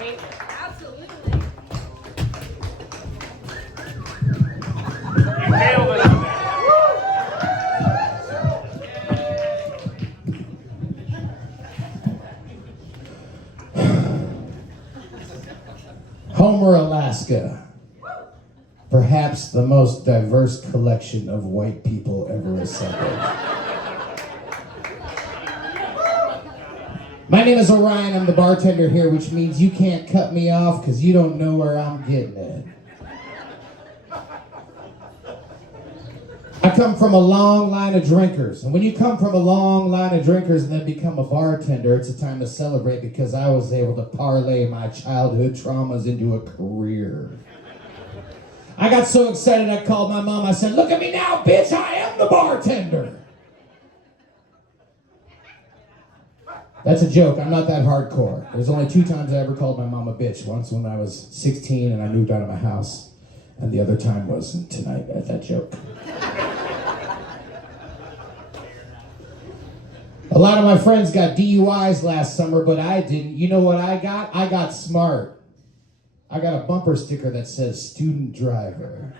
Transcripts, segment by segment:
Absolutely. You nailed it on that. Homer, Alaska. Perhaps the most diverse collection of white people ever assembled. My name is Orion. I'm the bartender here, which means you can't cut me off because you don't know where I'm getting it. I come from a long line of drinkers. And when you come from a long line of drinkers and then become a bartender, it's a time to celebrate because I was able to parlay my childhood traumas into a career. I got so excited I called my mom. I said, "Look at me now, bitch, I am the bartender." That's a joke. I'm not that hardcore. There's only 2 times I ever called my mom a bitch. Once when I was 16 and I moved out of my house. And the other time was tonight at that joke. A lot of my friends got DUIs last summer, but I didn't. You know what I got? I got smart. I got a bumper sticker that says student driver.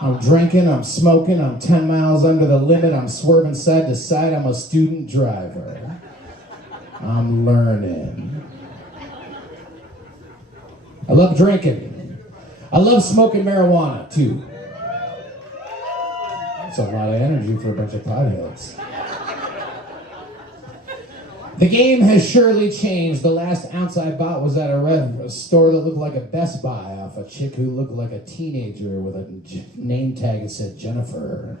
I'm drinking, I'm smoking, I'm 10 miles under the limit, I'm swerving side to side, I'm a student driver. I'm learning. I love drinking. I love smoking marijuana, too. It's a lot of energy for a bunch of potheads. The game has surely changed. The last ounce I bought was at a store that looked like a Best Buy off a chick who looked like a teenager with a name tag that said Jennifer.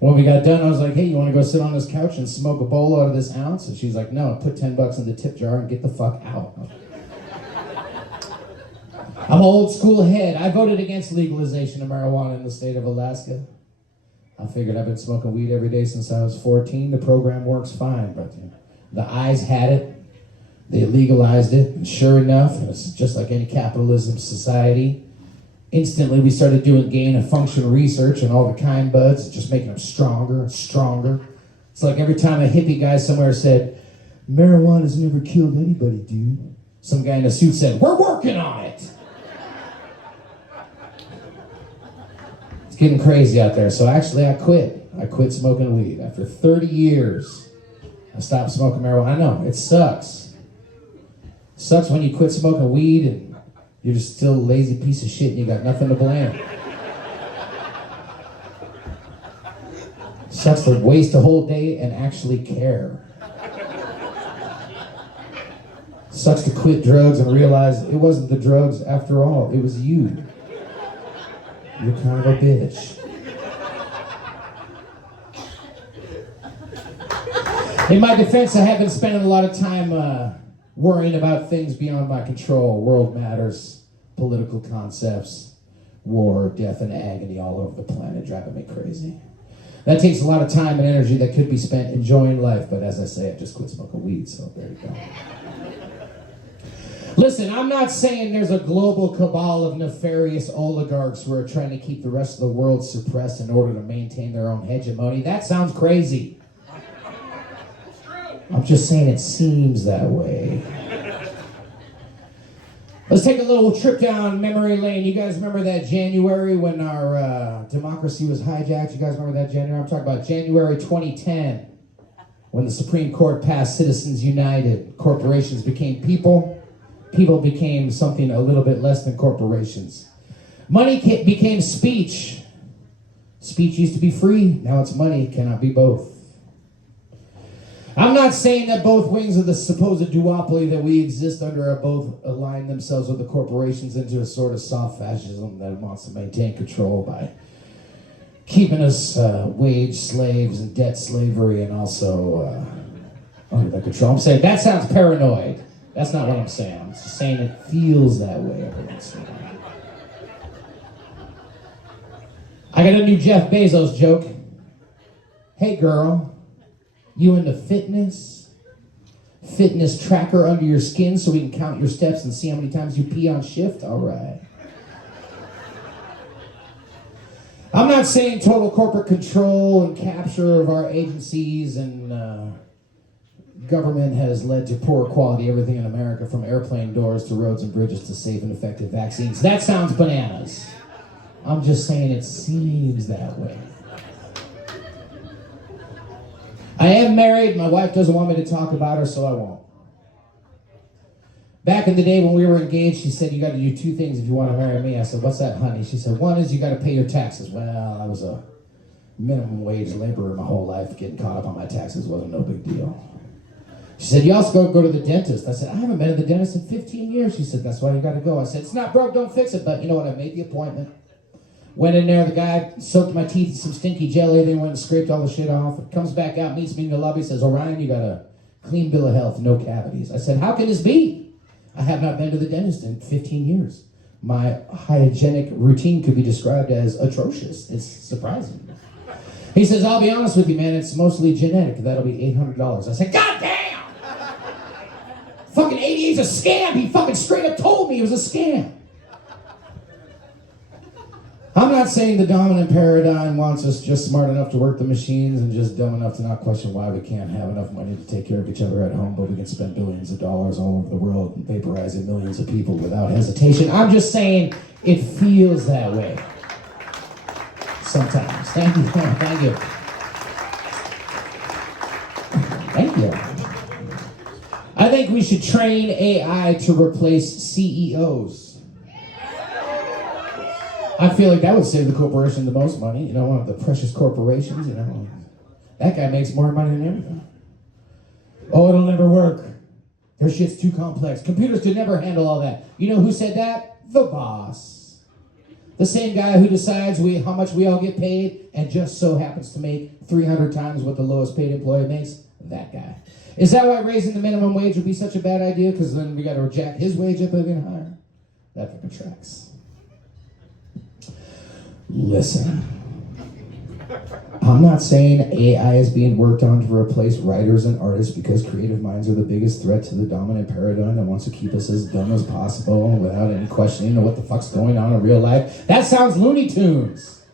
When we got done, I was like, "Hey, you want to go sit on this couch and smoke a bowl out of this ounce?" And she's like, "No, put $10 in the tip jar and get the fuck out." I'm an old school head. I voted against legalization of marijuana in the state of Alaska. I figured I've been smoking weed every day since I was 14. The program works fine, but the eyes had it. They legalized it, and sure enough, it's just like any capitalism society. Instantly, we started doing gain of function research on all the kind buds, just making them stronger and stronger. It's like every time a hippie guy somewhere said, "Marijuana's never killed anybody, dude," some guy in a suit said, "We're working on it." It's getting crazy out there, so actually I quit. I quit smoking weed. After 30 years, I stopped smoking marijuana. I know, it sucks. It sucks when you quit smoking weed and you're just still a lazy piece of shit and you got nothing to blame. It sucks to waste a whole day and actually care. It sucks to quit drugs and realize it wasn't the drugs after all, it was you. You're kind of a bitch. In my defense, I have been spending a lot of time worrying about things beyond my control. World matters, political concepts, war, death, and agony all over the planet, driving me crazy. That takes a lot of time and energy that could be spent enjoying life, but as I say, I just quit smoking weed, so there you go. Listen, I'm not saying there's a global cabal of nefarious oligarchs who are trying to keep the rest of the world suppressed in order to maintain their own hegemony. That sounds crazy. I'm just saying it seems that way. Let's take a little trip down memory lane. You guys remember that January when our democracy was hijacked? You guys remember that January? I'm talking about January 2010, when the Supreme Court passed Citizens United. Corporations became people. People became something a little bit less than corporations. Money became speech. Speech used to be free. Now it's money. It cannot be both. I'm not saying that both wings of the supposed duopoly that we exist under are both align themselves with the corporations into a sort of soft fascism that wants to maintain control by keeping us wage slaves and debt slavery and also under their control. I'm saying that sounds paranoid. That's not what I'm saying. I'm just saying it feels that way every once in a while. I got a new Jeff Bezos joke. Hey girl, you into fitness? Fitness tracker under your skin so we can count your steps and see how many times you pee on shift? All right. I'm not saying total corporate control and capture of our agencies and government has led to poor quality everything in America, from airplane doors to roads and bridges to safe and effective vaccines. That sounds bananas. I'm just saying it seems that way. I am married. My wife doesn't want me to talk about her, so I won't. Back in the day when we were engaged, she said, you got to do two things if you want to marry me. I said, what's that, honey? She said, one is you got to pay your taxes. Well, I was a minimum wage laborer my whole life. Getting caught up on my taxes wasn't no big deal. She said, you also go to the dentist. I said, I haven't been to the dentist in 15 years. She said, that's why you got to go. I said, it's not broke, don't fix it. But you know what? I made the appointment. Went in there, the guy soaked my teeth in some stinky jelly, then went and scraped all the shit off. Comes back out, meets me in the lobby, says, Orion, you got a clean bill of health, no cavities. I said, how can this be? I have not been to the dentist in 15 years. My hygienic routine could be described as atrocious. It's surprising. He says, I'll be honest with you, man, it's mostly genetic. That'll be $800. I said, God damn! Fucking 88's a scam. He fucking straight up told me it was a scam. I'm not saying the dominant paradigm wants us just smart enough to work the machines and just dumb enough to not question why we can't have enough money to take care of each other at home, but we can spend billions of dollars all over the world and vaporizing millions of people without hesitation. I'm just saying it feels that way sometimes. Thank you. Thank you. Thank you. I think we should train AI to replace CEOs. I feel like that would save the corporation the most money. You know, one of the precious corporations, you know. That guy makes more money than everything. Oh, it'll never work. Their shit's too complex. Computers could never handle all that. You know who said that? The boss. The same guy who decides how much we all get paid and just so happens to make 300 times what the lowest paid employee makes. That guy. Is that why raising the minimum wage would be such a bad idea? Because then we got to jack his wage up even higher? That fucking tracks. Listen, I'm not saying AI is being worked on to replace writers and artists, because creative minds are the biggest threat to the dominant paradigm that wants to keep us as dumb as possible without any questioning of what the fuck's going on in real life. That sounds Looney Tunes.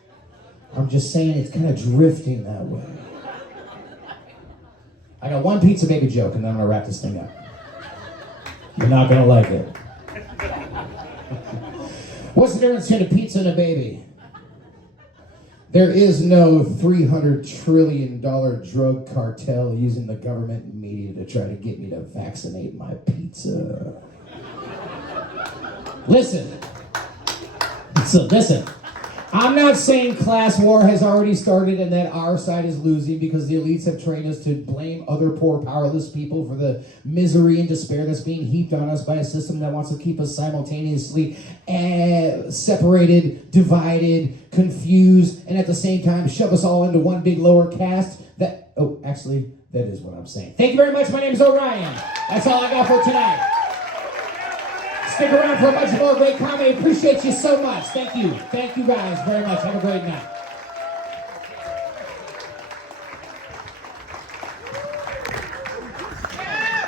I'm just saying it's kind of drifting that way. I got one pizza baby joke and then I'm going to wrap this thing up. You're not going to like it. What's the difference between a pizza and a baby? There is no $300 trillion drug cartel using the government and media to try to get me to vaccinate my pizza. Listen. I'm not saying class war has already started and that our side is losing, because the elites have trained us to blame other poor, powerless people for the misery and despair that's being heaped on us by a system that wants to keep us simultaneously separated, divided, confused, and at the same time shove us all into one big lower caste. That is what I'm saying. Thank you very much. My name is Orion. That's all I got for tonight. Stick around for a bunch more great comedy. Appreciate you so much. Thank you. Thank you guys very much. Have a great night.